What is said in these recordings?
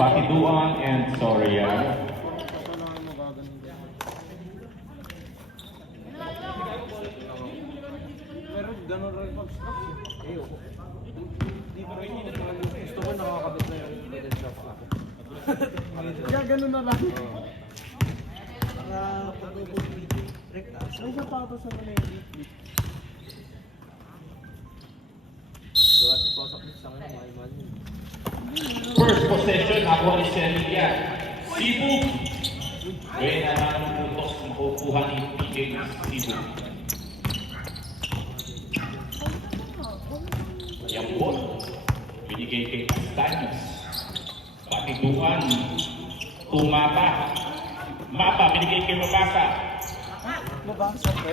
Batiduan and Soriano. Pero gano'n rin pag-structure. Di ba rin gusto ko nakakabit na yung middle shop ako. Kaya gano'n na lang. Para pag-upit, rectas. May sapatos na may repeat. Diba si Kosak sa akin, maiman yun. First possession, ako ni Celia. Cebu. Kaya naman ang putos makukuha ni PJ Cebu. Yambot. Binigay kay Castaños. Batiduan. Tumapa. Mapa, binigay kay Mabasa. Mabasa ko.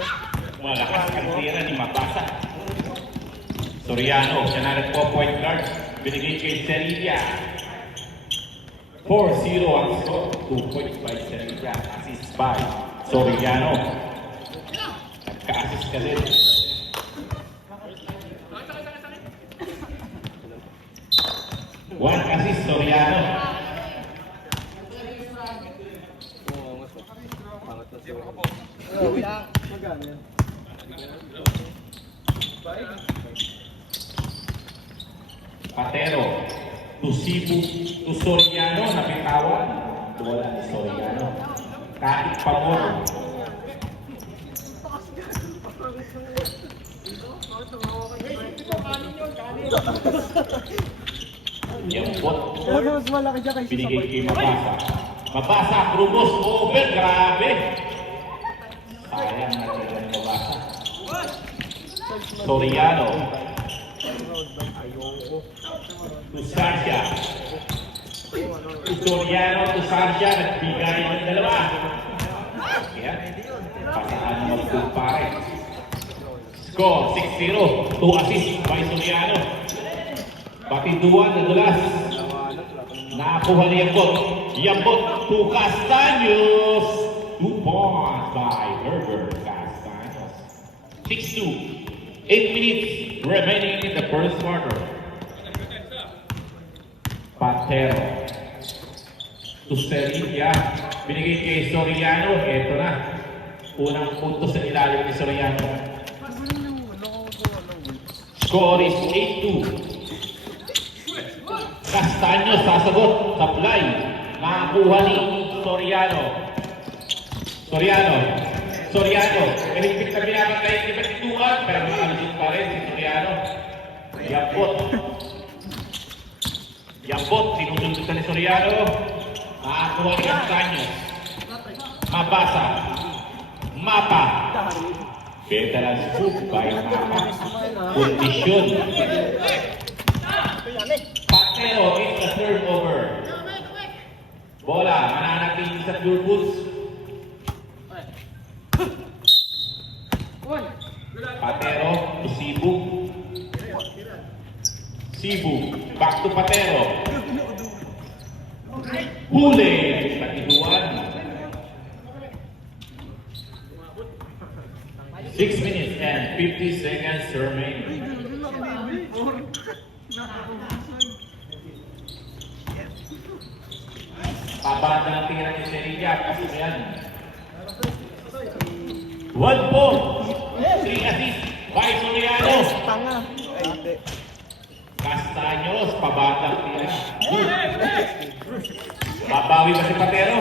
Malakas ang tira ni Mabasa. Soriano, siya na nagpo-point guard. Binigay kay Celia. 4-0 ang score. 2 points by Celia. Assist by Soriano. Nagka-assist ka din. One assist, Soriano. Oo, mas pangat na siya. Magana yan. Patero. To Cebu. To Soriano. Napitawan. Wala ni Soriano. Kahit pamor. Yambot. Pero mas malaki siya kaysa Binigay kay Mabasa. Mabasa, Crumos, over, grabe. Sayang natin ang Mabasa. Soriano. To Sarja. Soriano to Sarja, nagbigay ng dalawa. Kaya, pasaan na magkumpare. Score, 6-0. 2 assist by Soriano. Batiduan na dulas. Nakakuha ni Yambot. Yambot to Castaños. 2 points by Herbert Castaños. 6-2. 8 minutes remaining in the first quarter. Patero. To Celia. Binigay kay Soriano. Ito na. Unang punto sa ilalim ni Soriano. Score is 8-2. Castaños sasagot, supply. Nakakuha ni Soriano. Soriano. Kalipit na binabagay ni Batiduan, pero nakalusot pa rin si Soriano. Yambot, sinusunod ni Soriano. Nakakuha ni Castaños. Mabasa. Mapa. Veteran scoop by Mapa. Kondisyon. Patero is the turnover. Bola, mananatili sa pure boots. Patero to Cebu. Cebu, back to Patero. Huli, Batiduan. 6 minutes and 50 seconds remaining. Pabanda ng tira ni Celia, kasi yan. 1 point, 3 assist by Soriano. Castaños, pabanda ng tira. Babawi ba si Patero?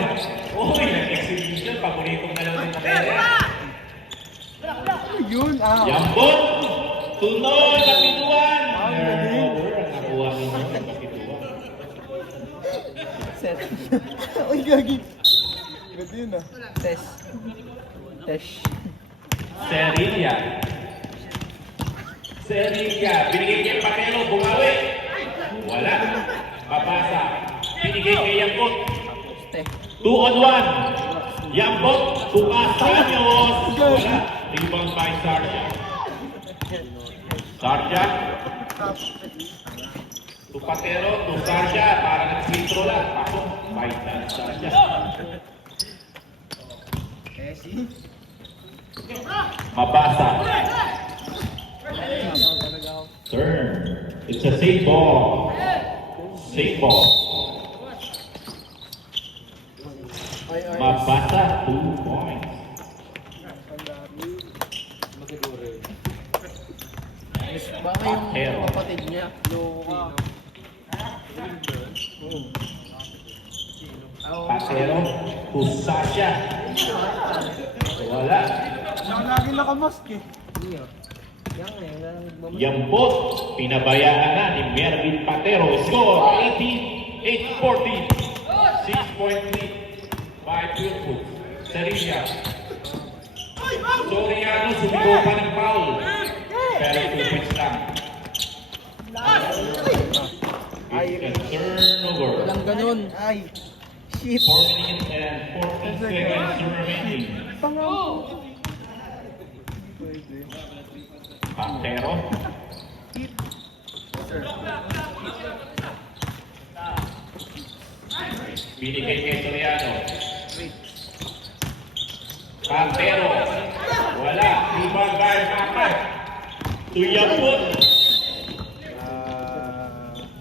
Uy, nag-exhibition, paboritong dalawa ni Patero. Yun, Yambot, tunod, Batiduan. Turnover, ang nakuha mo ng Batiduan. Set. Uy, gagi. Ganda yun Test. Celia, binigay kay Patero, bumawi. Wala. Mabasa. Binigay kay Yambot. 2 on 1. Yambot, to Castaños. Wala. Rebound by Sarja. To Patero, to Sarja. Para nag-free throw lang. Pasok. By Sarja. Mabasa. Turn. It's a safe ball. Mabasa, 2 points. Masiguro yun. Baka yung kapatid niya. Luka. Patero to Sasha. Wala. Lagi nakamask eh. Yampot, pinabayaan na ni Mervin Patero. Score 18-8-14. 6-point lead by Philfoot. Sarilla. Soriano, sumigaw pa ng foul. Pero 2 points lang. It's a turnover. Walang ganun. Ay. Shit. 4 minutes and 14 seconds remaining. Patero. Binigay kay Soriano. Patero. Wala. Ibang guard makat. Tuyapot.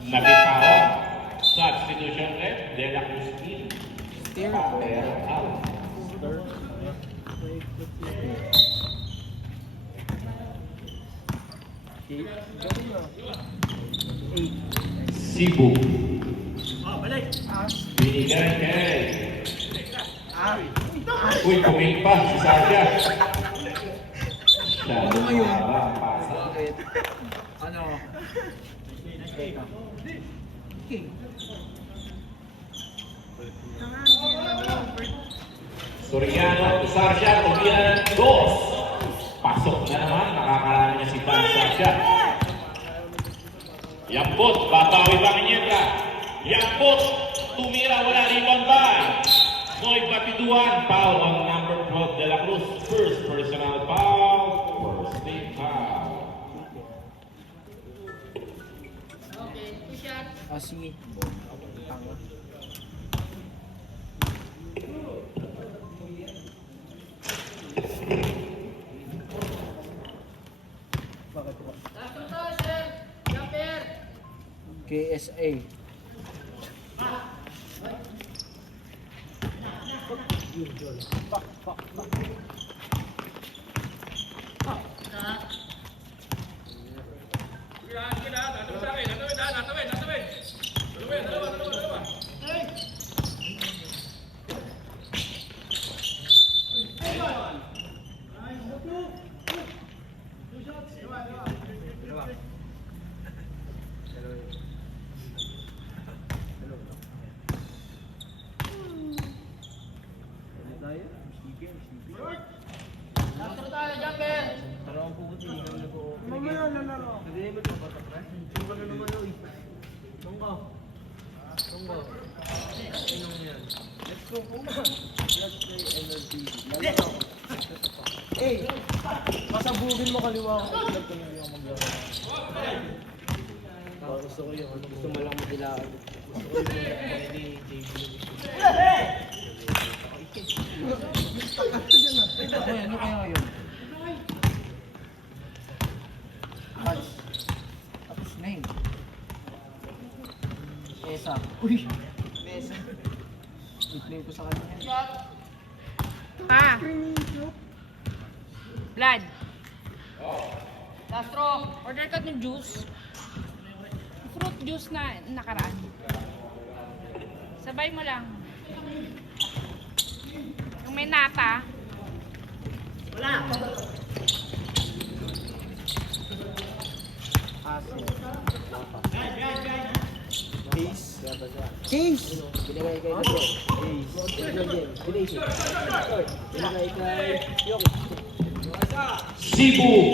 Nabitaw. Substitution left. De La Cruz in. Patero out. Cebu. Binigay kay. Uy, kuming pa si Sarja. Ano ngayon? Ano? Soriano to Sarja, tumira ng 2. Pasok na naman, nakakarami niya si Van Sarja. Yampot, babawi pa Kanyebra. Yampot, tumira, wala rebound by. Noy Batiduan, foul on number 12 De La Cruz. First personal foul, first team foul. Sige. KSA. Mamaya na laro. Eh, pasabugin mo kaliwa ko. Gusto ko yung gusto mo lang madilaan. Gusto ko yung ano kaya yun? Tapos name. Esa. Uy! Esa. I-play ko sa kanya. Ah. Vlad. Lastro, order ka ng juice. Fruit juice na nakaraan. Sabay mo lang. Yung may nata. Case. Case! Binigay kay Nadia. Case. Binigay kay Yoki. Cebu.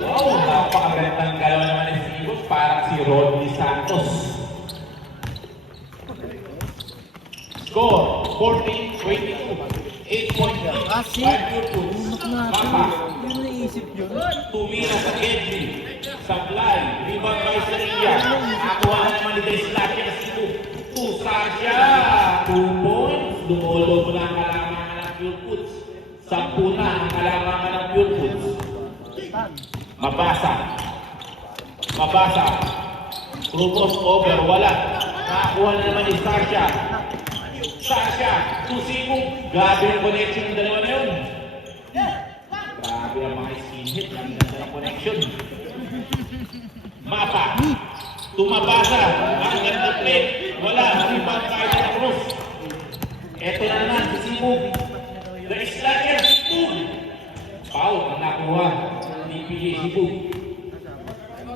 Wow, napakagandang galaw naman ni Cebu. Parang si Rodney Santos. Score, 14-22. 8 points. Kasi, unak natin. Yun naisip yun. Tumira sa Edley. Sablay. Rebound by Sarilla. Nakuha na naman ni Dres Latia na Cebu. Sasha. 2 points. Dumolo na ang kalamangan ng Pure Foods. 10 na ang kalamangan ng Pure Foods. Mabasa. Mabasa. Cruz over. Wala. Nakakuha na naman ni Sasha. Sasha, Tusibog. Grabe ang connection ng dalawa na yun. Grabe ang mga skinhead. Ang ganda ng connection. Mapa. Tumabasa. Ang ganda play. Wala. Rebound tayo ng Cruz. Eto na naman. Tusibog. The Slacker. Foul ang nakuha. DPJ Sibog.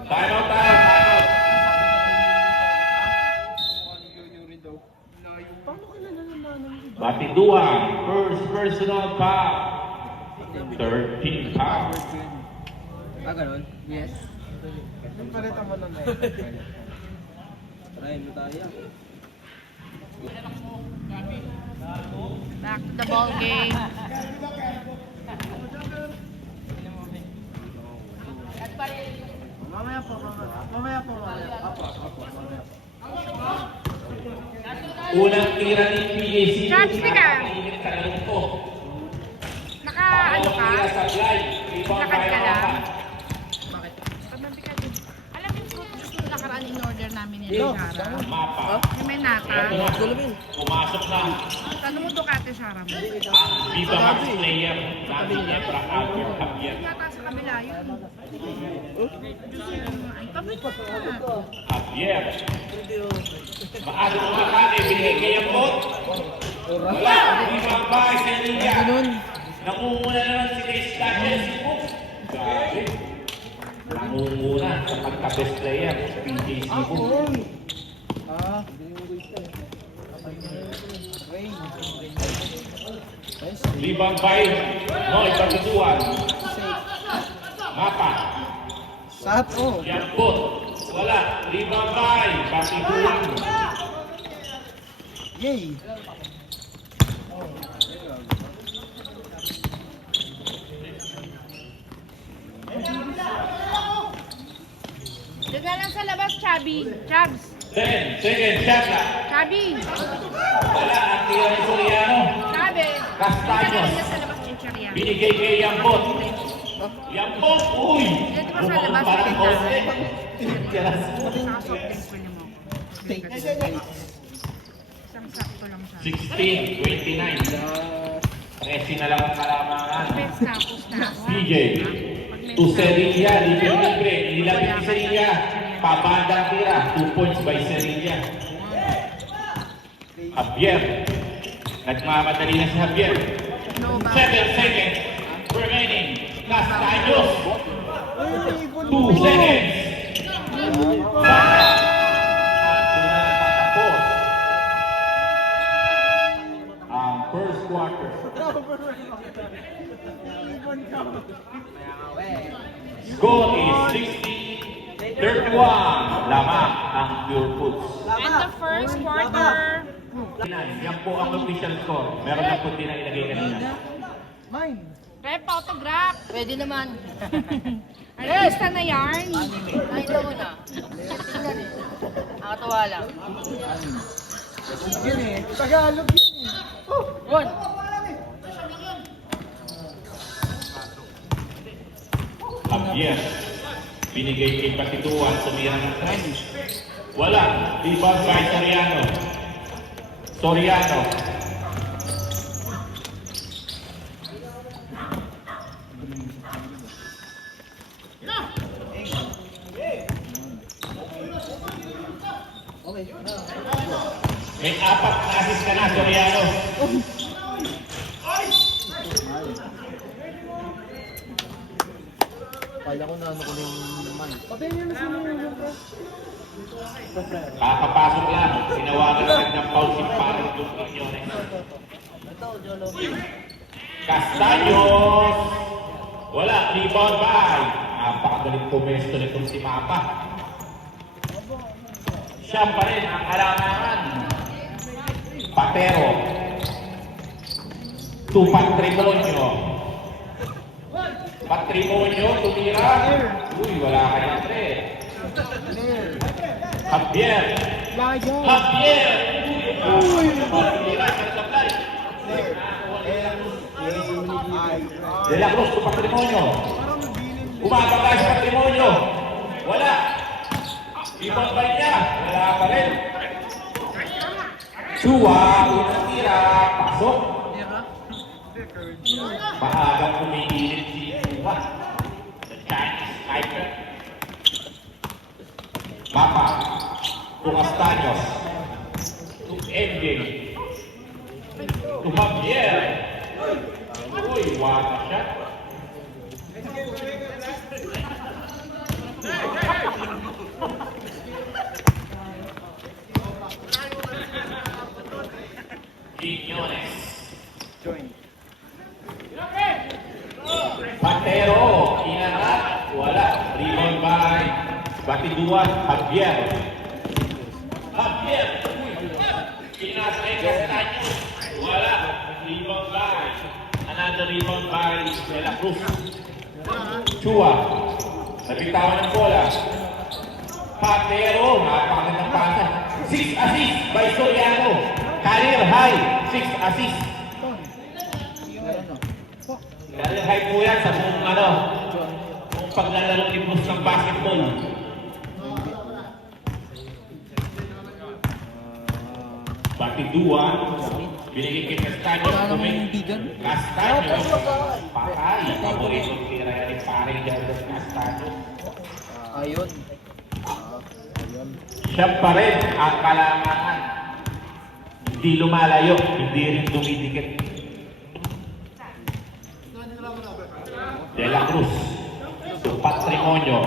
Time out tayo. Batiduan, first personal foul. 13 foul. Ganun? Yes. Yung palitan mo na na Try mo tayo. Back to the ball game. Mamaya po. Unang tira ni PJC. Chance ka. Init ka na ito. Naka, ano ka? Tira sa fly. Lakad ka lang. Pagmabi ka din. Alam mo yung fruit juice nung nakaraan in order namin nila, Shara? Mapa. Yung may nata. Ito na. Pumasok na Tanong mo Ducati, Shara mo. ang Viva Max player natin Nebra Albert Javier. Yata sa kabila yun. Juice yung, ay, kapit mo na. Javier. Maalo kumakali. Binigay kay Ambot. Wala. Viva Max Elia. Namumuna naman si Chris Daniel Sibog. Grabe. Namumuna sa pagka-best player. PJ Sibog. Libang bay, Noy Batiduan. Mapa, Sato. Yankot, wala. Libang bay, Batiduan. Yay. Diyan na lang sa labas, Chubby. Chubs. 10 second shot na. Chubby. Wala ang tira ni Soriano. Chubby. Castaños. Diyan sa labas, Chicharia. Binigay kay Yankot. Yankot, uy! Dito pa sa labas, Parang kita. Jose. Tira. Saka soft drinks pwede mo. Isang sakto lang siya. 16-29. Presi na lang ang kalamangan. Best tapos na. PJ. To Sevilla, libre-libre. Nilapit ni Sevilla. Pabandang tira. 2 points by Sevilla. Javier. Nagmamadali na si Javier. No 7 ba? seconds remaining. Castaños. 2 2 seconds. Ang first quarter. Score is 60-31. Lamang ang Pure Foods. And the first quarter. Yan po ang official score. Meron na po din na ilagay kanina. Mine. Rep autograph. Pwede naman. Artista na yarn. Nakita mo na. Tingnan eh. Nakatawa lang. Yun eh. Tagalog yun eh. One. Javier. Binigay kay Patituan. Sumira ng 3. Wala. Rebound by Soriano. Soriano. May 4 na assist ka na, Soriano. Kala ko na ano ko yung naman. Patayin niyo na sino yung bro. Kakapasok lang. Sinawagan na ng foul si Parang Quiñones. Castaños. Wala. Rebound by. Napakagaling pumesto nitong si Mapa. Siya pa rin ang alangan. Patero. To Patrimonio. Patrimonio, tumira. Uy, wala kayang 3. Javier. Layo. Javier! Uy! Tumira sa supply. De la Cruz to Patrimonio. Umabagay sa Patrimonio. Wala. Ibang ba niya? Wala pa rin. Chua, unang tira, pasok. Maagang umiinit si Chua. The Chinese striker. Papa, to Castaños. To MJ. To Javier. Uy, wala siya. Quiñones. Patero, inangat, wala. Rebound by Batiduan, Javier. Javier, pinasay Castaños, wala. Rebound by, another rebound by De La Cruz. Chua, nabitawan ng bola. Patero, napakaganda ng pasa. 6 assists by Soriano. Career high, 6 assists. Career high po yan sa buong paglalaro ni Bruce ng basketball. Batiduan, binigay kay Castaños. Castaños, patay. Paboritong tira yan ni paring Jarvis Castaños. Ayun. Siya pa rin ang kalamangan. Hindi lumalayo, hindi rin dumidikit. De La Cruz to Patrimonio.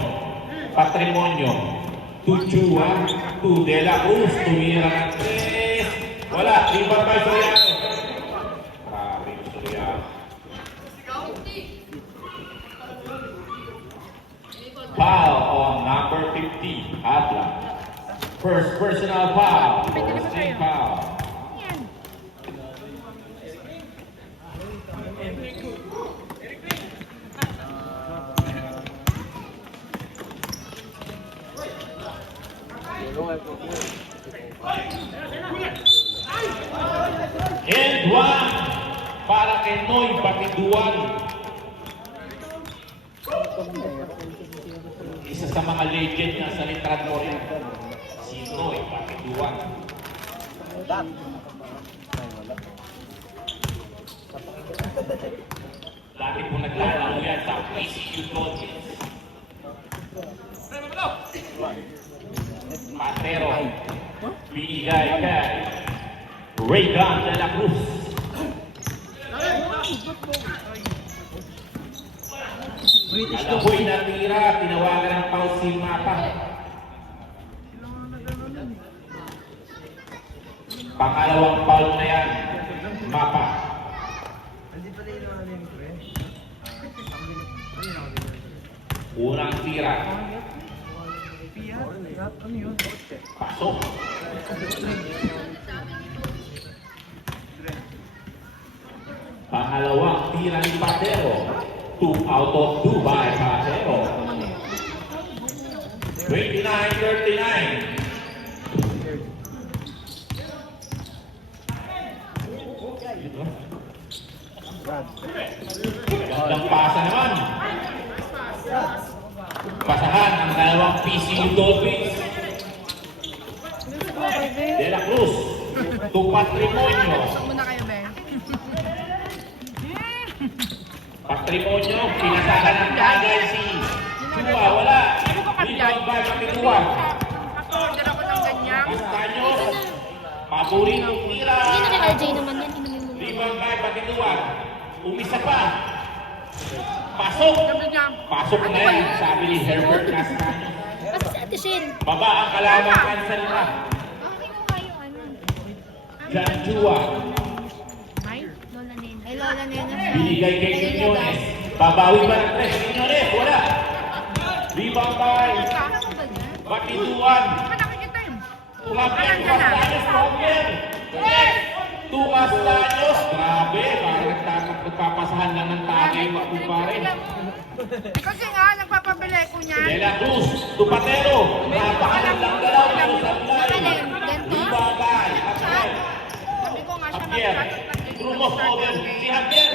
Patrimonio to Chua to De La Cruz. Tumira ng 3. Wala, rebound by Soriano. Grabe yung Soriano. Foul on number 50, Adla. First personal foul. First team foul. Yan. And one para kay Noy Batiduan. Isa sa mga legend na sa Litran Morin. Si Noy Batiduan. Lagi po naglalaro yan sa PCU Dolphins. Patero. Binigay kay Raygun De La Cruz. Alahoy na tira, tinawagan ng foul si Mapa. Pangalawang foul na yan, Mapa. Unang tira, pasok. Pangalawang tira ni Patero. 2 out of 2 by Patero. 29-39. Magandang pasa naman. Pasahan ang dalawang PCU Dolphins. De La Cruz to Patrimonio. Muna kayo, Ben. Patrimonio, pinasahan ng tagay si Chua, wala. Rebound by Batiduan. Order ako ng ganyan. Castaños, paboritong tira. Hindi na kay RJ naman yan. Inumin mo. Rebound by Batiduan. Umisa pa. Pasok. Pasok na yan, sabi ni Herbert Castaños. Basta si Ate Shin. Baba ang kalaban, cancel na. Okay mo kayo, ano? Jan Chua, Ay, Lola Nena. Ay, Lola Nena. binigay kay Quiñones. Babawi ba ng 3? Quiñones, wala. Rebound by Batiduan. anak kita yun. Tumapin, Castaños, problem. To Castaños, grabe, parang nagpapasahan lang ng tagay, makumpare. Kasi nga, nagpapabili ko niya. De La Cruz, to Patero, napakagandang galaw, pero sablay. Rebound by Javier. Sabi ko nga siya Javier, through most over, si Javier,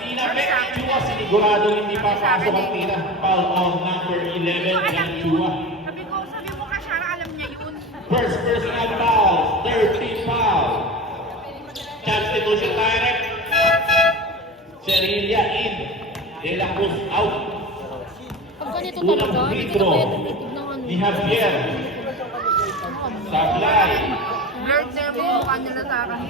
tinapit ni Chua, sinigurado hindi papasok ang tira. Foul on number 11, ng Chua. Sabi ko nga siya, alam niya yun. First personal foul, 13 foul. substitution direct. Serilia in. De La Cruz out. Pag ganito Unang talaga, free hindi ko throw na pwede titig ng ano. ni Javier. Sablay. Blurred na yung mukha nila sa akin.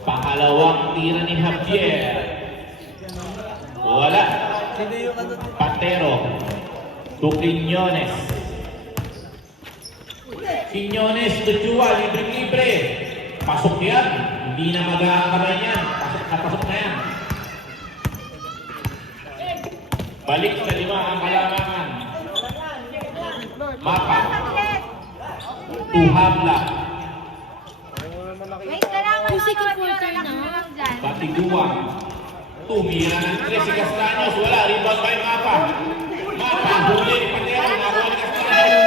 Pangalawang tira ni Javier. Wala. Sino yung ano? Patero. To Quiñones. Quiñones to Chua. Libre-libre. Pasok yan. Hindi na mag-aakabay yan. Pasok na yan. Balik sa lima ang kalamangan. Mapa. To Habla. Wait ka lang, Yung second quarter na. Patiguan. Tumira ng 3 si Castaños. Wala. Rebound by Mapa. Mapa. Huli ni Patero. Nakuha ni Castaños.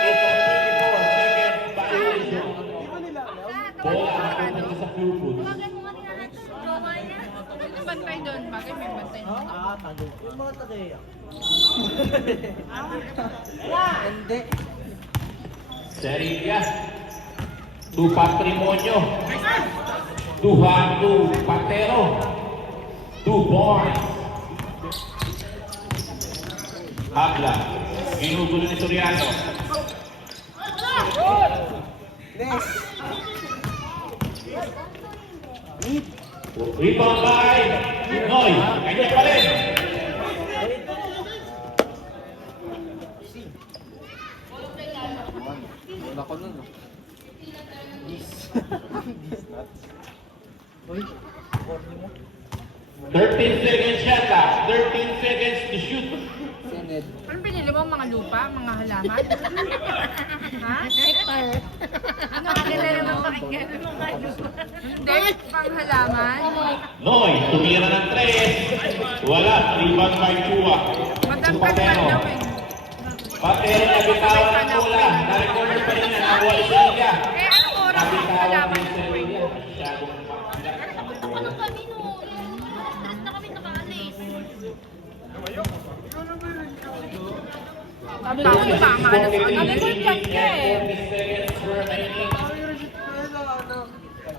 It's a 24-second violation. Bola napunta sa Purpose. Yung bantay doon, bagay may bantay doon. Yung mga tagaya. Hindi. Serilia. To Patrimonio. To Patero. To Boy. Habla. Ginugulo ni Soriano. Next. Rebound by Noy. Kanya pa rin. Wala ko nun. 13 seconds shot ah. 13 seconds to shoot. Sened. Ano pinili mo? Mga lupa? Mga halaman? Ha? Hectare. Ano kanila naman pakinggan? Mga lupa. Hindi, pang halaman. Noy. Tumira ng 3. Wala. Rebound by Chua. Matangkad pa Patero. daw eh. Patero nabitawan ng bola. Na-recover pa rin yan. Nakuha ni Serilia. Eh, anong oras yung Nabitawan halaman? ni Serilia. Masyadong pakilak. Ano kami no? Stress na kami nakaalis. Sabi ko yung mama. Ano ko yung ka eh? 40 seconds remaining.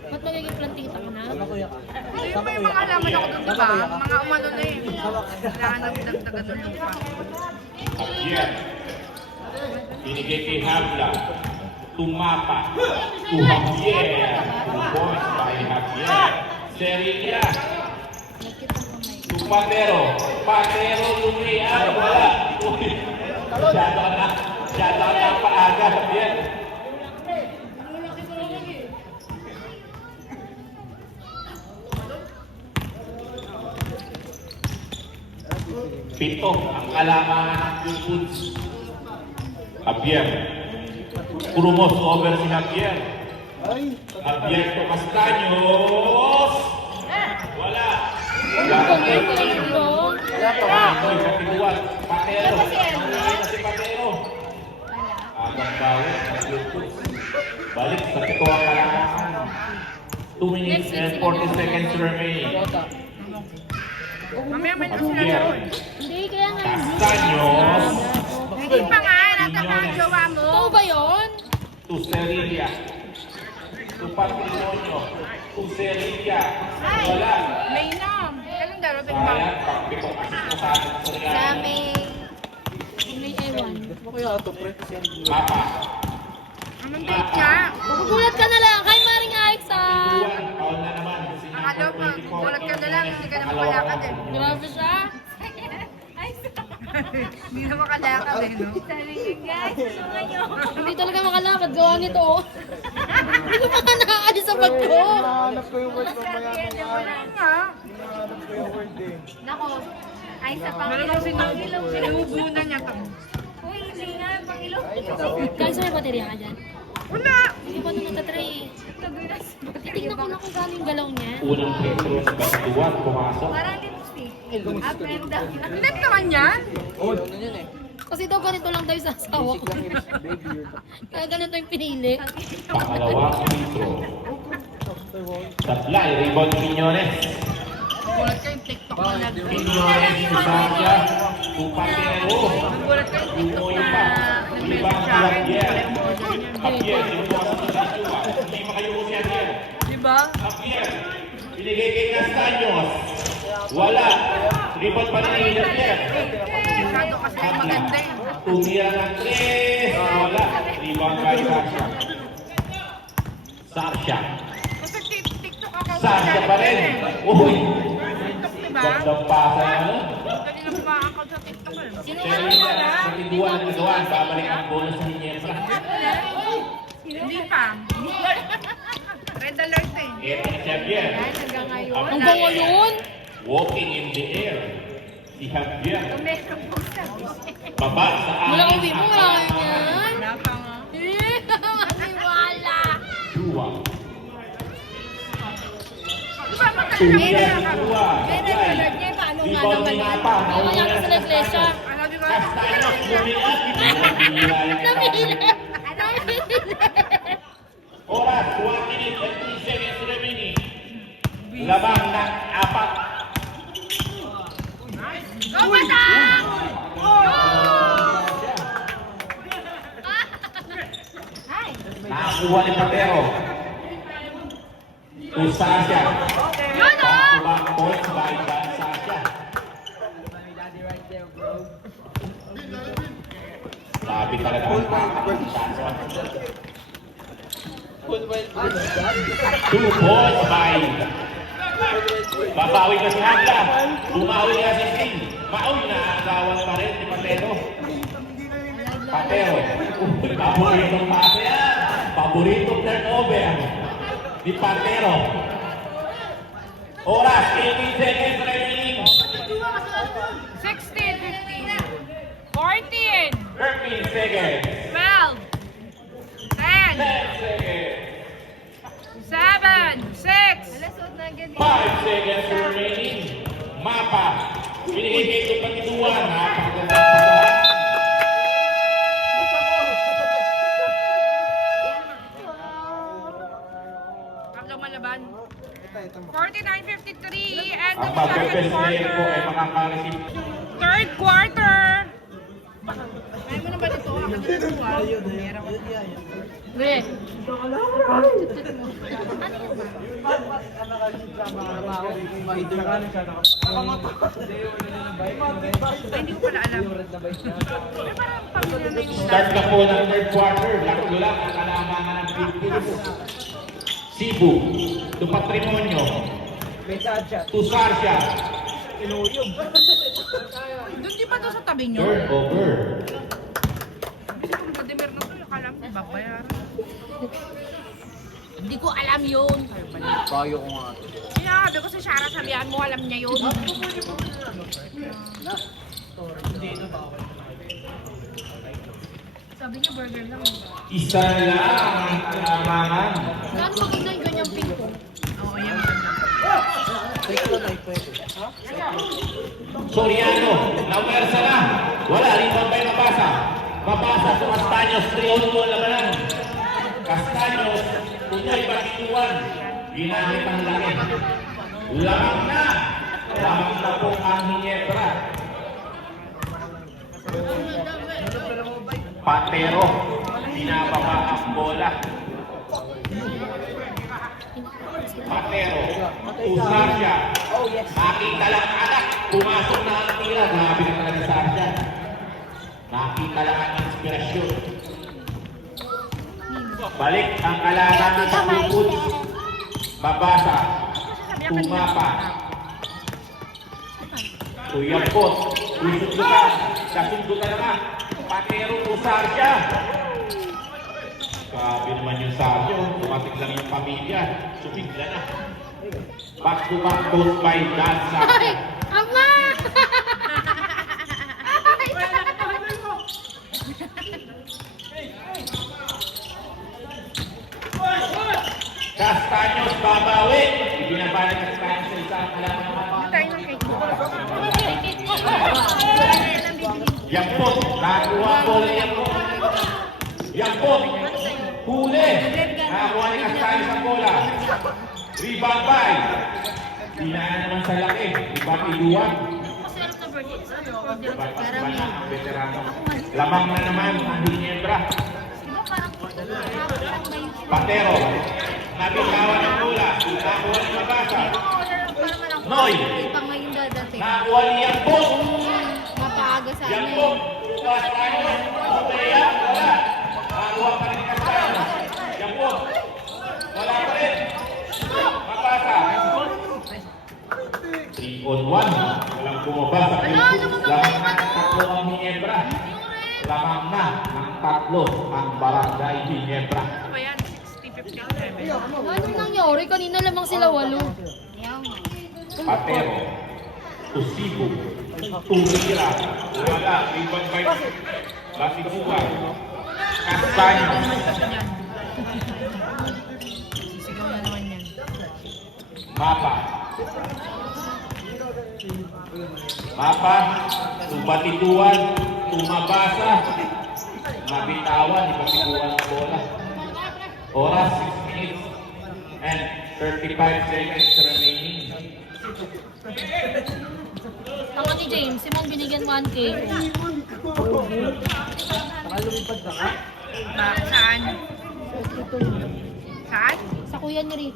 Ba't magiging plantita ka na? Kuya. Ito yung may mga halaman ako doon, diba? Mga umano na eh. Kailangan ng dagdagan ng lupa. Javier. Binigay kay Habla. Tumapa. To Javier. 2 points by Javier. Serilia. To Patero. Patero lumiyan. Wala. Uy. Masyado na paaga. Javier. Pito ang kalamangan ng Philippines. Javier. Crumos over si Javier. Javier to Castaños. Wala. Pagay ka lang bro. Ay, Patiguan. Patero. Ay, na si Patero. Agang bawit ang Philippines. Balik sa pito ang kalamangan. 2 minutes and 40 seconds remaining. Mamaya may nasunod. Hindi, kaya nga hindi. Castaños. Hindi pa nga, nasa mga jowa mo. Totoo ba yun? To Serilia. To Patrimonio. To Serilia. Wala. May inom. Kailan darating ba? Sayang, pagpitong asis mo sa atin sa Serilia. May ewan. Ano kaya ito, pre? Sened. Mapa. Anong date niya? Magugulat ka na lang. Kay Maring Alex ah. Tuwan, foul na naman. Si Ang alam mo, gulat ka na lang, hindi ka na makalakad eh. Grabe siya. Hindi na makalakad eh, no? Hindi talaga makalakad. Gawa nito. oh. Hindi ko pa nakaalis sa bag ko. Hinahanap ko yung word mamaya. Ano nga? Hinahanap ko yung word eh. Nako, ay sa Meron Panginoon. kasi sinubunan niya to. Uy, hindi nga, Panginoon. Kaya sa may baterya ka dyan? Wala! Hindi pa nung nagtatry eh. Titignan ko na kung gaano yung galaw niya. Unang petro sa Batuan, pumasok. Parang lipstick. Up and down. Net naman yan! Ano yun eh? Kasi daw ganito lang daw yung sasawa ko. Kaya ganito yung pinili. Pangalawang petro. Tatlay, rebound Quiñones. Gulat ka yung TikTok na nag... Quiñones to Sasha. To Patero. Gulat ka yung TikTok Umuyo na pa. nag-message Rebound sa to akin. Javier. Wala yung model niya. Javier, sinubukan sa Sasha. Binigay kay Castaños. Wala. Rebound pa rin ni Inter. Masyado kasi maganda eh. Tumira ng 3. Wala. Rebound kay Sarsha. Sarsha. Kasi TikTok account Sarsha pa rin. Uy! TikTok, diba? Gandang pasa na ano? Kanina pa account sa TikTok eh. Sino Kaya nga wala? sa pinduan ng kagawan, babalik ang bola sa Hinebra. Hindi pa. Red alert eh. Ito ni Javier. Hanggang ngayon. Hanggang ngayon? Walking in the air. Si Javier. Meron po sabi. Baba sa Wala amin. uwi mo, wala ka yan. Wala pa nga. Eh, maniwala. Dua. Diba maganda Tumira eh. si Dua. Meron alert niya. Paano nga Rebound naman ni yan? Mapa. Wala ka sa iglesia. Ano di ba? Castaños, lumiat. Namihila yung Namihila. Ano? Oras, 1 minute and 3 seconds remaining. Labang ng 4. Go, Batang! Hi. Nakakuha ni Patero. Usasya. Yun o! Back points by Dan Sasha. Sabi talaga ang pakakasasya. 2 points by Babawi ka si Hagla. Bumawi ka si Sting. Maui na agawan pa rin ni Patero. Patero. Paboritong pase yan. Paboritong turnover ni Patero. Oras, 18 seconds remaining. 16, 15, 14, 13 seconds. 12, 10, 10 seconds. 7, 6, Alas, huwag na ganyan. 5 seconds remaining. Mapa. Binigay kay ito patituan. Napakaganda sa hanggang malaban. 49-53 and ang the second mag-best player po ay quarter. makakareceive. Third quarter. Kaya mo na ba dito? Ako dito ba? Meron ko. Bre. Ay, hindi ko pala alam. Pero parang pamilya na yung Start na po ng third quarter. Lako-lak ang kalamangan ng Big Cebu. Cebu. To Patrimonio. May sadya. To Sarsha. Inuyog. Doon di ba to sa tabi nyo? Turnover. Kasi kung Vladimir na to, akala mo babayaran. Hindi ko alam yun. Bayo ko nga. Sinabi ko si Shara, sabihan mo, alam niya yun. Sabi niya burger lang. Isa lang ang kalamangan. Saan maganda yung ganyang pink ko? Oo, yan. Take ko na pwede. Soriano. Naumersa na. Wala. Rebound by Mabasa. Mabasa sa Castaños. 3-on po ang labanan. Castaños. Tunoy Batituan. Ginamit ang laki. Lamang na. Lamang na po ang Hinebra. Patero. Binababa ang bola. Patero. Usasya. Nakita lang anak. Pumasok na ang tira. Grabe na talaga sa Sarja. Nakita lang ang inspirasyon. Balik ang kalaban sa lupot. Mabasa. Tumapa. Tuyapot. Tususukan. Kasundukan na nga. Patero Usasya. Grabe naman yung Sarjo. Tumatik lang yung pamilya. Sumigla na. Back to back goals by Dan Ay! Sarjo. Ama! Castaños babawi. Ibinabalik ang Castaños sa isang kalaban. Tayo ng cake. Yampot. Nakuha ang bola ni Yampot. Yampot. Huli. Nakakuha ni Castaños ang bola. Rebound by. Pinaan naman sa laki. Rebound iluwan. Batas-bata ang veterano. Lamang na naman ang Hinebra. Patero. Nabigawan ang bola. Nakuha ni Mabasa. Noy. May pang ngayon dadating. Nakuha ni Yambot. Mapaaga sana Yambot. Castaños. Oteya. Wala. Nakuha pa rin Castaños. Yambot. Wala pa rin. Mapasa. 3 on 1. Walang bumaba sa Philippines. Lamang na tatlo ang Ginebra. Lamang na ng tatlo ang Barangay Ginebra. Ano nangyari? Kanina lamang sila 8. Patero, Tusibo, Tumira, wala, ibang bay, Basikuha, Castaño, Sisigaw na naman yan. Mapa, Tubatituan, Tumabasa, Mabitawan, Ibasikuhan ang bola. Oras 6 minutes and 35 seconds remaining. Tama ni James, si Mong binigyan 1K. Saan? Saan? Sa kuya ni Rick.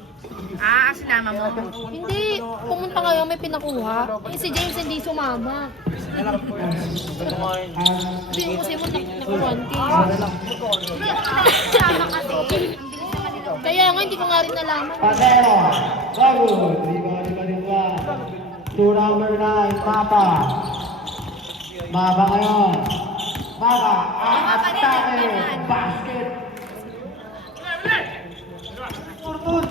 Ah, sinama mo. Hindi, pumunta kayo, may pinakuha. Eh, si James hindi sumama. Hindi ko kasi mo naku 1K. Sama kasi. Ang bilis naman nila. Kaya nga, hindi ko nga rin nalaman. Patero, bago, lima. To number 9, Mapa. Mapa ngayon. Mapa, atake, basket. Turtun.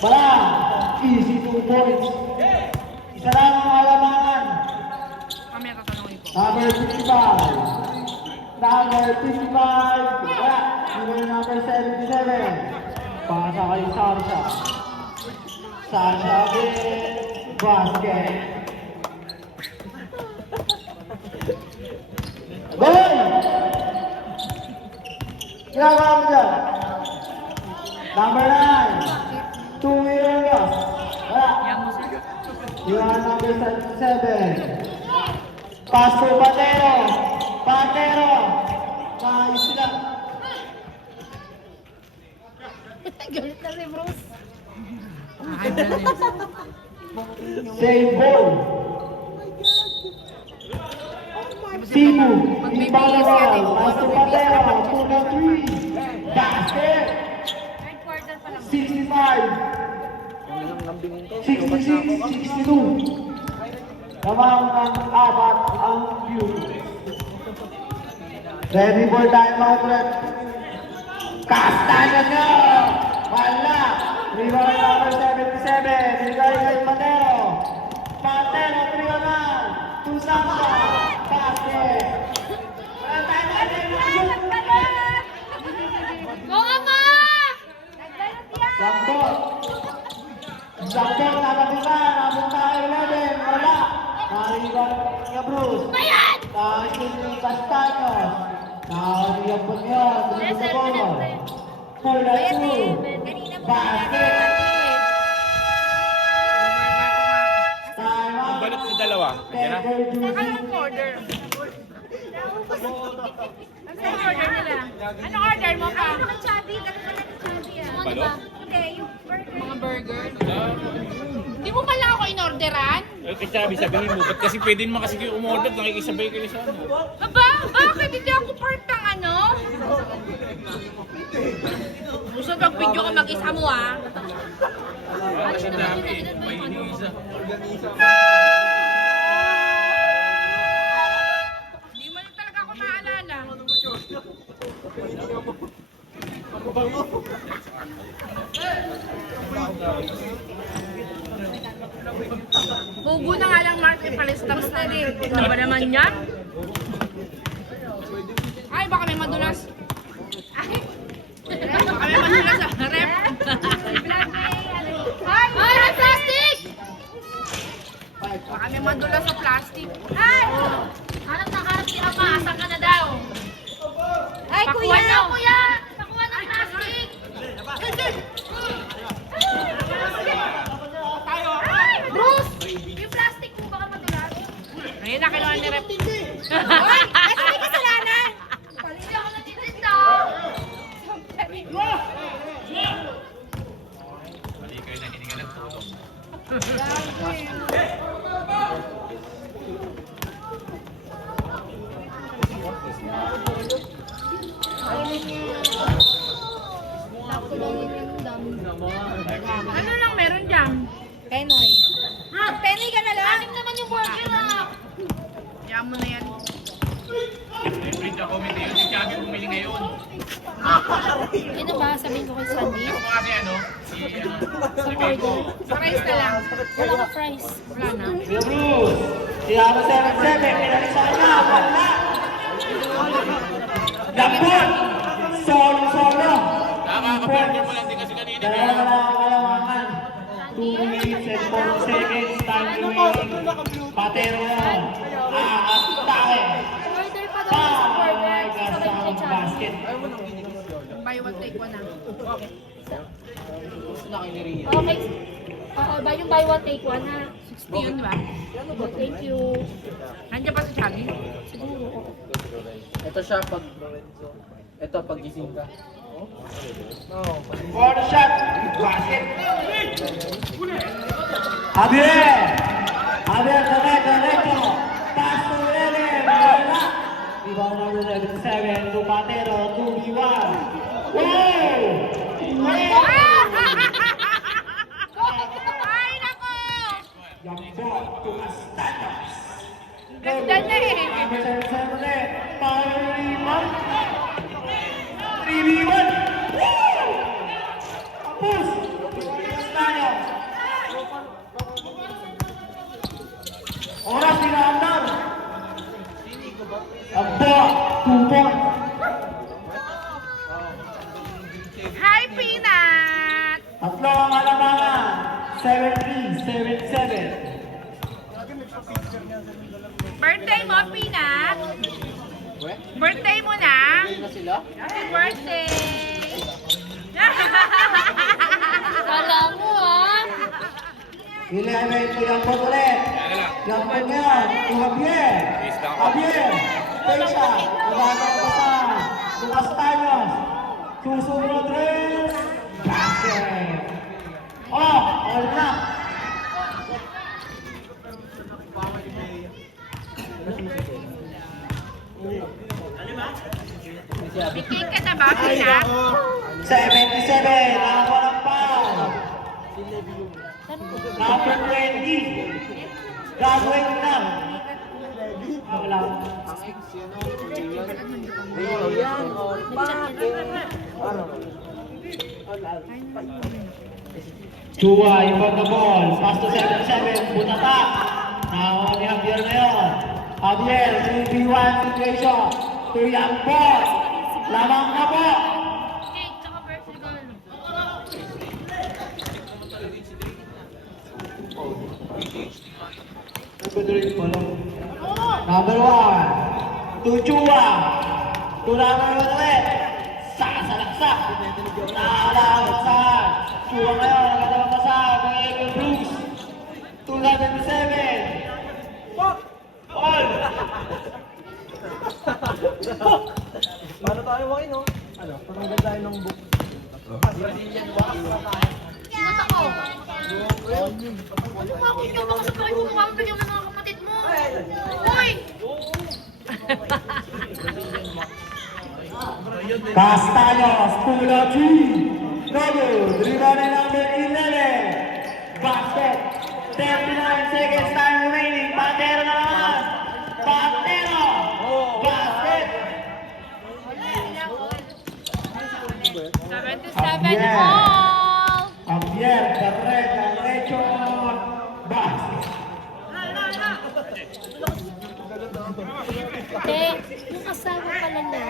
Bala, easy 2 points. Isa lang ang alamangan. Mamaya tatanungin ko. Number 55. Number 55. Wala. Number 77. Pasa kay Sarsha. Sarsha again. Basket. Goal! Ginagawa mo dyan. Number 9. 2 years. Wala. You are number 77. Pass to Patero. Patero. Nice sila. Galit na si Bruce. Save ball. Simu. Ibalawan. Pass to Patero. 2 na 3. Basket. Third quarter pa lang. 65. 66, 62. Lamang ng 4 ang view. Ready for time outlet. Castaño nyo! Wala! Rebound number 77. Bigay kay Patero. Patero, 3 naman. To Samba. Basket. Wala tayo natin. Go, Ama! Sampot. Sampot, nakatipan. Napunta kay 11. Wala. Nariban niya Bruce. Nakakit ni Castaño. Nakakiyapon niya. Tuloy sa bolo. 4 na 2. Basket. Time out. Balot na dalawa. Yan na. Anong order? Anong order nila? Anong order mo pa? Ano kang chubby? Ganun ka lang chubby ah. Ano ba? Hindi, yung burger. Mga burger? Hindi mo pala ako in-orderan? Kaya sabihin mo, ba't kasi pwede naman kasi kayo umorder, nakikisabay kayo sa ano. Aba, bakit hindi ako part ng ano? Gusto mag-video ka mag-isa mo ah. Wala sa dami, may iniisa. Hindi mo na talaga ako maalala. Hugo na nga lang Mark Ipalistams na din. Ano ba naman yan? Ay, baka may madulas. Ay, baka may madulas sa rep. Ay, Ay, plastic! baka may madulas sa plastic. Ay! Hanap na harap si Ama, asan ka na daw? Ay, Pakuha kuya! na. Kuya, pakuha ng plastic! Bruce! Yung plastic mo baka madulas. Ayun na, kinuha ni rep. Ay! Kasi may kasalanan! Hindi ako natitinda. Mali kayo na hininga ng Sakto lang yung dami. Ano lang meron dyan? Penoy. Penoy ka na lang. Anim naman yung burger ah. Kaya mo na yan. Print ako, may tayo si Chubby bumili ngayon. Ano ba? Sabihin ko kay Sandy? Ako kasi ano, Sa burger. Fries na lang. Wala ka fries. Wala na. Kuya Bruce, si Aro 77, pinalisa niya, wala. Dampot! Solo! nakaka-burger mo lang din kasi kanina. Dalawa na ang kalamangan. 2 minutes and 4 seconds, time remaining. Patero yan. Atake! Order pa daw sa burger. Sabay ko kay Chubby. Basket. Buy one, take one na. Okay. Oo, ba yung buy one take one ha? 60 yun, di ba? Thank you. Nandiyan pa si Chubby? Siguro. Ito siya pag... Ito pag gising ka. Corner shot! Basket! Javier! Javier, correcto! Pass to Ellen! Wala! Rebound number 77 to Patero, 2v1. Wow! Ay, nako! Young ball to Castaños. Ganda na eh. Number 77 ulit. Power rebound. 3v1. Woo! Tapos! Castaños. Oras pinaandar. Aba, 2 points. Hi, Peanut! Tatlo ang alamangan. 7-3, 7-7. Birthday mo, Peanut! Birthday mo na? Happy birthday! Kala mo ah. Ileven to yung pot ulit. Yung pot ngayon, to Javier. Javier, Teisha, Ibagang Pasan, to Castaños, susunod rin, basket. Oh, all na. Biking ka na ba, Peanut? 77, nakakuha ng foul. Number 20, gagawin na. Wala. Chua, ibang the ball. Pass to 77, butata. Nakakuha ni Javier ngayon. Javier, 2v1 situation. To young ball. Lamang na po. Cake, tsaka birthday girl. Number 1. To Chua. To number 1 ulit. Salaksak. Nakakalawasan. Chua ngayon, nakakalawasan. Ng Eagle Brooks. 277. All. Paano tayo waki, no? Ano? Pagkagal tayo ng book. Sinata ko. Ano ba ako ikaw? Baka sa bahay mo mabibigyan ng mga kapatid mo. Uy! Castaños, Pula G. Double. Rebound number 11. Basket. 39 seconds time remaining. Patero na naman. Patero. Basket. 77 all! Javier, derecho. Basket. Yung asawa pala niya.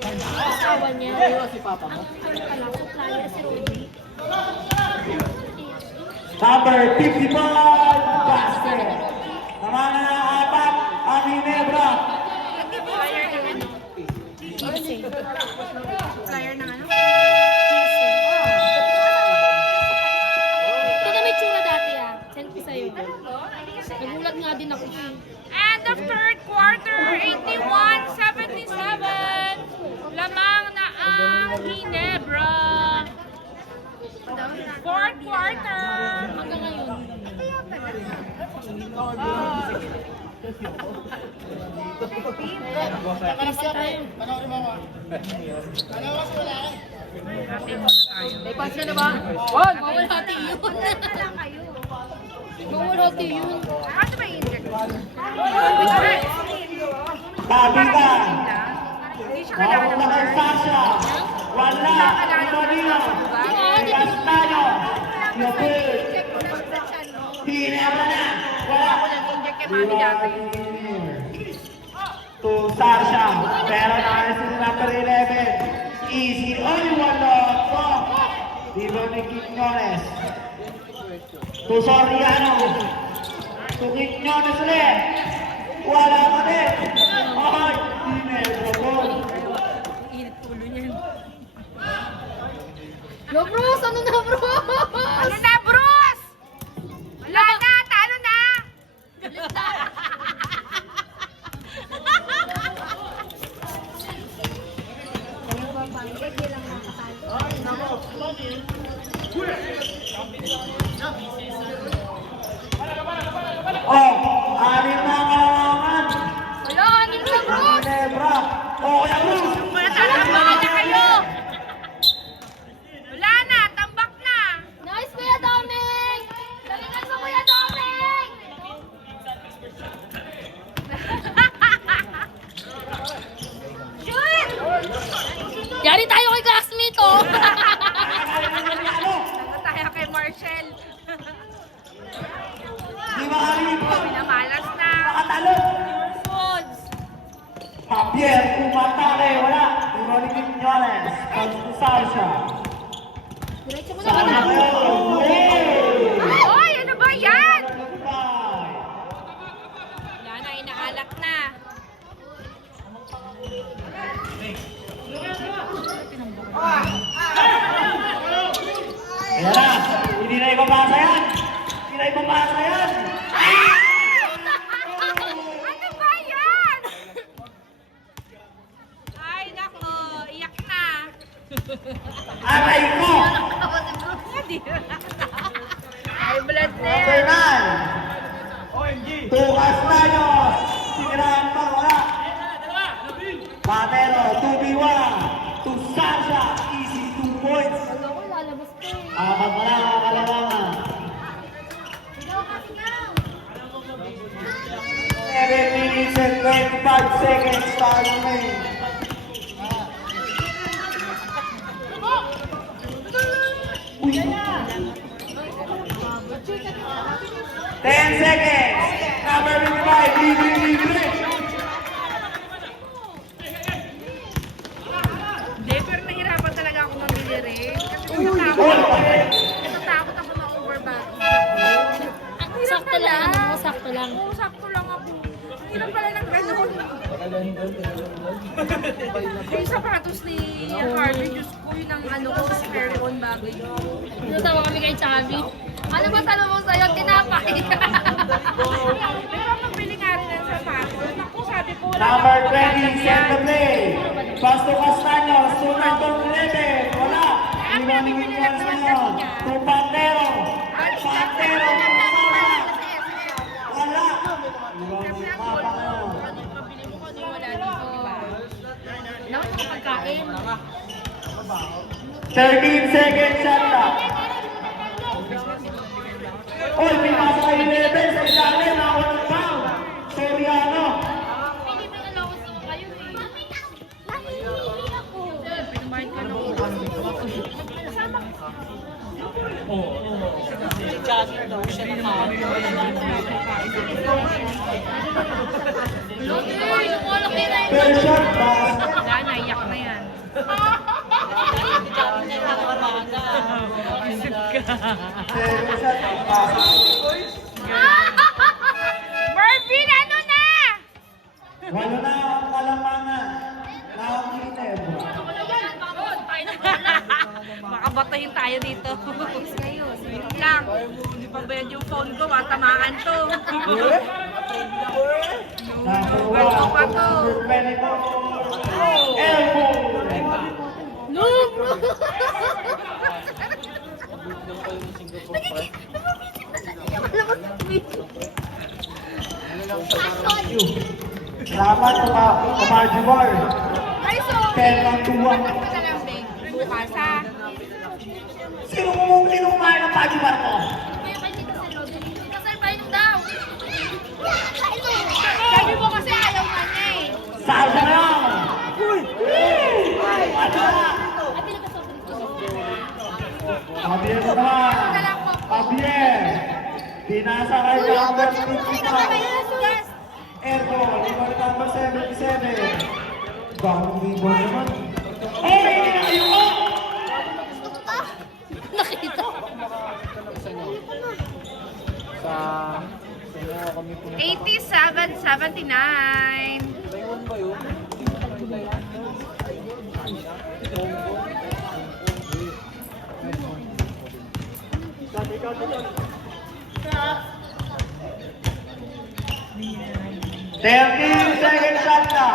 Yung asawa niya. Si Papa mo? Ano pala? Supplier si Rudy. Number 55. Basket. Naman na apat. Ang Ginebra. Flyer ng ano? Hearsay. Flyer ng ano? Ito na may tsura dati ah. Send ko sa'yo. Nagulat nga din ako eh. And the third quarter, 81-77. Lamang na ang Ginebra. Fourth quarter. Hanggang ngayon. Isa tayo. May pass na ba? Wag! Bawal hati yun. Bawal hati yun. Ano ba i-inject? Kapitan! Hindi siya Mawag kailangan na kay Sasha! Wala! Imanila! Castaño! Yopil! Hinera na! Wala! Ako nag-inject kay mami dati. To Sasha! Pero nakalis si number 11. Easy! Only one lock! Dito ni Quiñones. To Soriano! To Quiñones ulit! Wala pa din! Ay! Dinero ko! Init ulo niyan. Yo, Bruce! Ano na, Bruce? Ano na, Bruce? Wala na! Talo na! Oh! Amin na kalamangan! Wala! Ano na, Bruce? Ginebra! Oh, Kuya Bruce! Wala talaga na kayo! Wala na! Tambak na! Nice, Kuya Doming! Galingan sa Kuya Doming! Shoot! Yari tayo kay classmate, oh! Naka tayo kay Marshall. Di ba kami ito? Pinamalas na. Nakatalo! Foods! Javier, umatake! Wala! Dito ni Quiñones. Pag to Sasha. Diretso mo na ba na? Hoy! Ano ba yan? Goodbye! Wala na, inaalak na. Ayan na! Hindi na ibabasa yan! Hindi na ibabasa yan! Ano ba yan? Ay, nako. Iyak na. Aray ko! Ay, blood na Number yan. 9! Tukas Taños! Sinirahan pa, wala! Patero, 2v1! To Sasha! Easy 2 points! Ako, lalabas ko eh. Apat na lang ang kalamangan. 7 minutes and 25 seconds tayo ngayon. Uy! 10 seconds! Number 55, libre! Hindi, pero nahirapan talaga ako mamili rin. Kasi natatakot ako na overback. Sakto lang, ano? Sakto lang. Oo, sakto lang ako. Hirap pala ng ganun. Yung sapatos ni Harvey, Diyos ko, yun ang ano ko, spare on bagay. Nasama kami kay Chavi. Ano ba tanong mo sa'yo? Tinapay. Pero magbili nga rin ng sapatos. Naku, sabi ko, wala Number akong 20, set the play. Pasto Castaños, to number 11. Wala. Iwan ni Quiñones ngayon. To Pantero. Pantero, to Sasha. Wala. Iwan ni Papa ngayon. Ano yung pabili mo kung ano yung wala dito, di ba? Naku, mga pagkain. 13 seconds shot clock. Oy, may pasa kay 11 sa ilalim. Ako ng foul. Soriano. Hindi mo nalawas ko kayo eh. Nahihihi ako. Pinumahin ka ng Uy, wala kayo na First shot pass. Wala, naiyak na yan. Second shot pass. Marvin, ano na? Wala na ang kalamangan. Now, Ginebra. Baka batayin tayo dito. Wait lang. Hindi pa bayad yung phone ko, matamaan to. Number Bago 1, pa to. number 24. Elbow. No, bro! Salamat sa Marjibor. Ay, so, Kaya lang tuwa. ano na lang, babe? Bukas, ha? Sino kumain ng Marjibor ko? Kaya kay Tita Sal, Tita Sal, painom daw. Sabi mo kasi ayaw nga niya, eh. Saan ka lang? Javier ka naman. Ito lang po. Javier. Pinasakay ka ang Ito kita. na kayo, yes. Ergo, number 77. Bagong libo naman. Hey! Ayoko! Nakita. Sa kami po 87.79. Taiwan ba yun? Second shot na.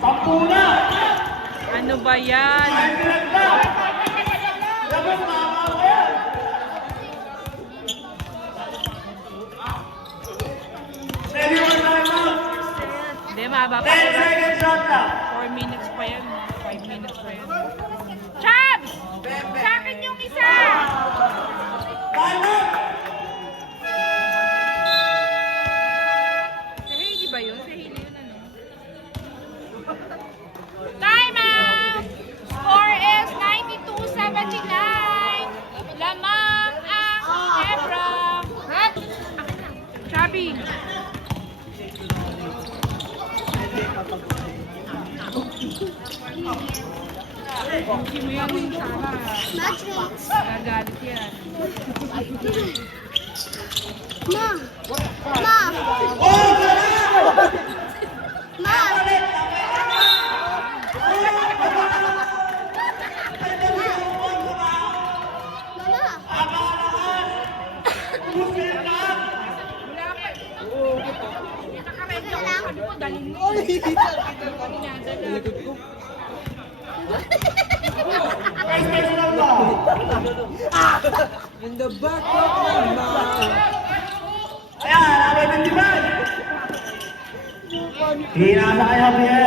Sampu na! Ano ba yan? Ay, pinag na! Dapat mama ko yan! Ready, one time out! Hindi, mahaba pa. 10 second shot na! 4 minutes pa yan. 5 minutes pa yan. Chabs! Sa akin yung isa! Time out! Si Hailey ba yun? Si Hailey yun, ano? Time out! Score is 92.79. Lamang ang Ebra. Ha? Chubby. Hindi mo yan sana. Match rates. Nagalit yan. Ma. Ma. Ma. Mama. Nakakaredy ako. Sabi ko, dalhin mo. In the back of my mind. Ayan, abay ng diban! Hinasa kay Javier.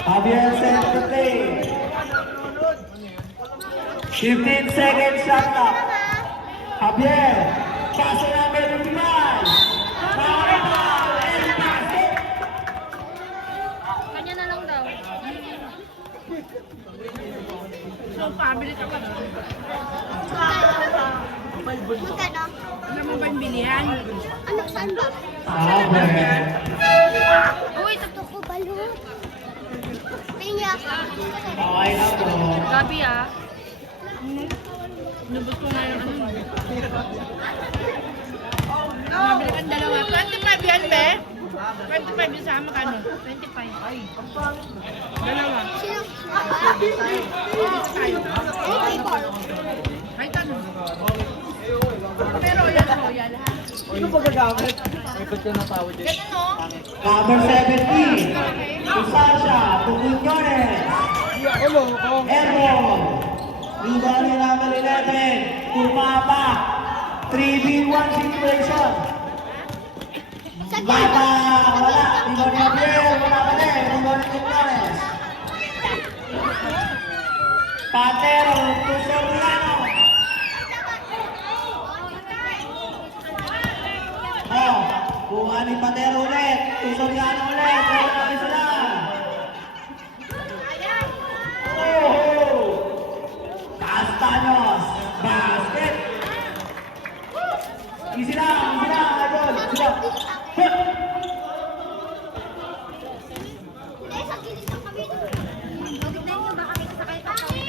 Javier sends the play. 15 seconds shot na. Javier, pasa namin ng diban. Nakakabal, and pass it. Kanya na lang daw. So, pabili ka pa. Magkano? Alam mo ba yung bilihan? Ano, saan ba? Javier. Uy, totoo ko, balot. Pinya. Okay na po. Gabi ah. Nubos ko nga yung ano. Mabili kang dalawa. 25 yan, be? 25 yung sama ka, no? 25. Ay. Dalawa. Sino? Oo, tayo. Ay, tanong. Pero yan, royal, ha? Ano ba gagamit? Ay, ba't ka natawad yun? Ganun, no? Number 17. Susasha, Tutunyones. Hello, oh. Errol. Rebound ni number 11. Tumapa. 3v1 situation. Bata, wala. Rebound ni Javier. Wala pa din. Rebound ni Tutunyones. Patero, Tusoriano. Oh, kuha ni Patero ulit. Tusoriano ulit. Wala na sila. Oh! Castaños, basket. Easy lang, idol. Sige. Hit. Sa kilis ng kami. Maganda nyo, baka may sasakay pa kami.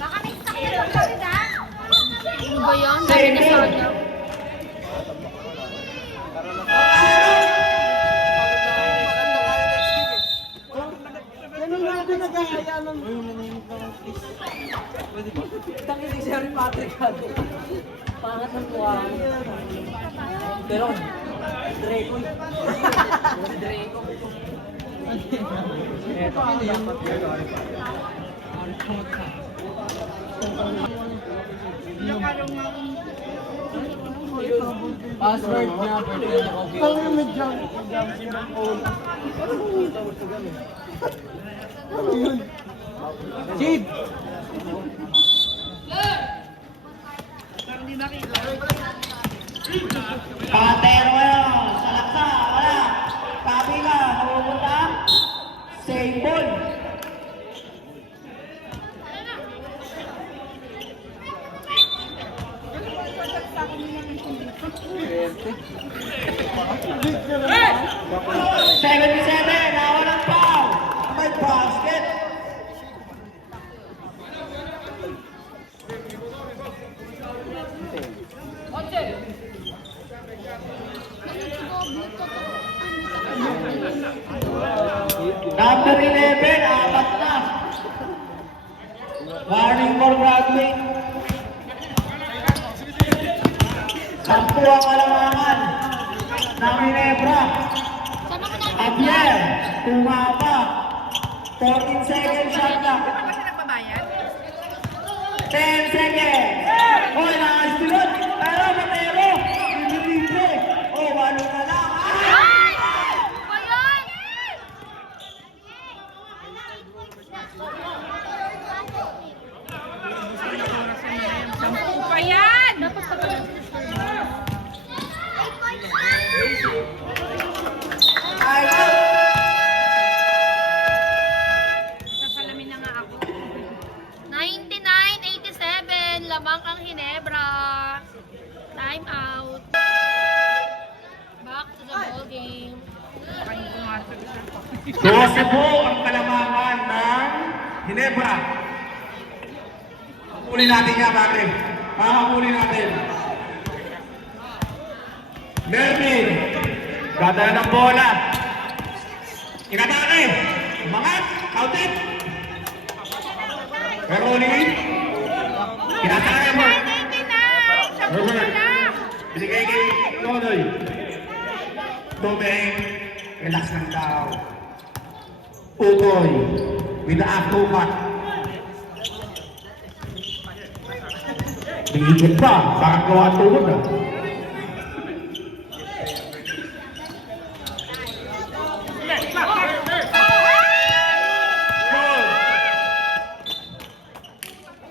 Baka may sasakay pa kami, ha? Ano ba yan? Dami na sa kanya. Ganun nga din nag-ahaya ng... Tangin si Sherry Patrick ako. Pangat ng kuha. Pero, Draco. Draco. Eto, dapat yun. Password niya, pwede na coffee. Ang medyo. Jade! Patero ngayon, sa laksa, wala. Kabila, napupunta. Same ball. Seven, nawalan foul. May basket. Number 11, apat na. Warning for Broadway. 10 ang kalamangan ng Ginebra. Javier, tumama. 14 seconds shot clock. Di ba kasi nagbabayad? 10 seconds. Hoy, nakasunod. Pero Matero, libre. Oh, walo na lang. Ay! Ba yun? Sampu pa yan! Ayun. Sasalamin na nga ako. 99-87, lamang ang Ginebra. Time out. Back to the ball game. Kain ko nga sa isa. 12 po ang kalamangan ng Ginebra. Hakunin natin yan, bakit? Hakunin natin. Melvin, dadala ng bola. Inatake. Umangat. Outed. Veroni. Inatake mo. 99! Sampu na lang! Binigay kay Nonoy. Tubeng. Relax lang daw. Utoy. With the aftercut. Bigigit pa. Baka gawa tuhod na.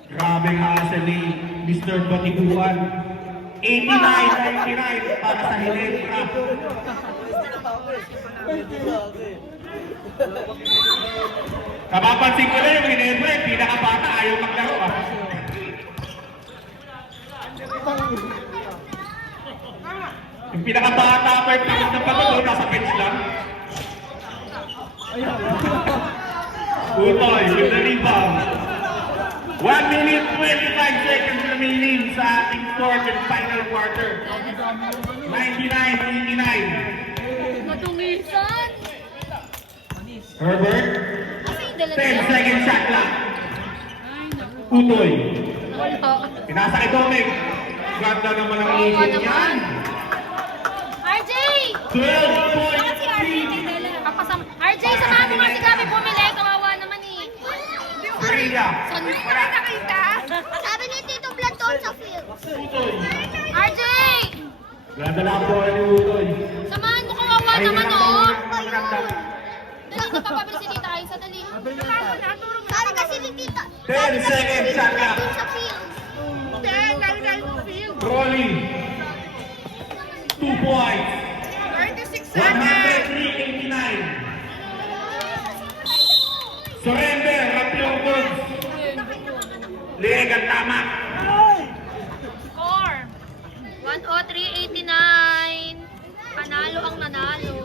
Grabing asa ni Mr. Batiguan. 89-99 para sa Ginebra. Kapapansin ko lang yung Ginebra, yung pinakabata ayaw maglaro ah. Yung pinakabata pa yung pagod na pagod, nasa bench lang. Utoy with the rebound. 1 minute 25 seconds remaining sa ating fourth and final quarter. 99-89. Matungisan. Herbert, Kasi yung dala 10 second shot clock. Utoy. Pinasa kay Doming. Ganda naman ang isip niyan. RJ! 12 Bakit si RJ points. may dala? RJ, samahan mo nga si Gabi bumili. Kawawa naman eh. Korea. Saan mo Nakita? Sabi ni Tito Vlad doon sa field. Utoy. RJ! Ganda na po ni Utoy. Samahan mo kawawa Ay, naman oh. maganda. Dali na papabili si Tita Aisa, dali. Sabi kasi ni Tita. 10 seconds shot clock. Doon sa field. Hindi, layo-layo mo field. Rolly. 2 points. 36 seconds. 103-89. Surrender, Rapiong Goods. Lieg ang tama. Score. 103-89. Panalo ang nanalo.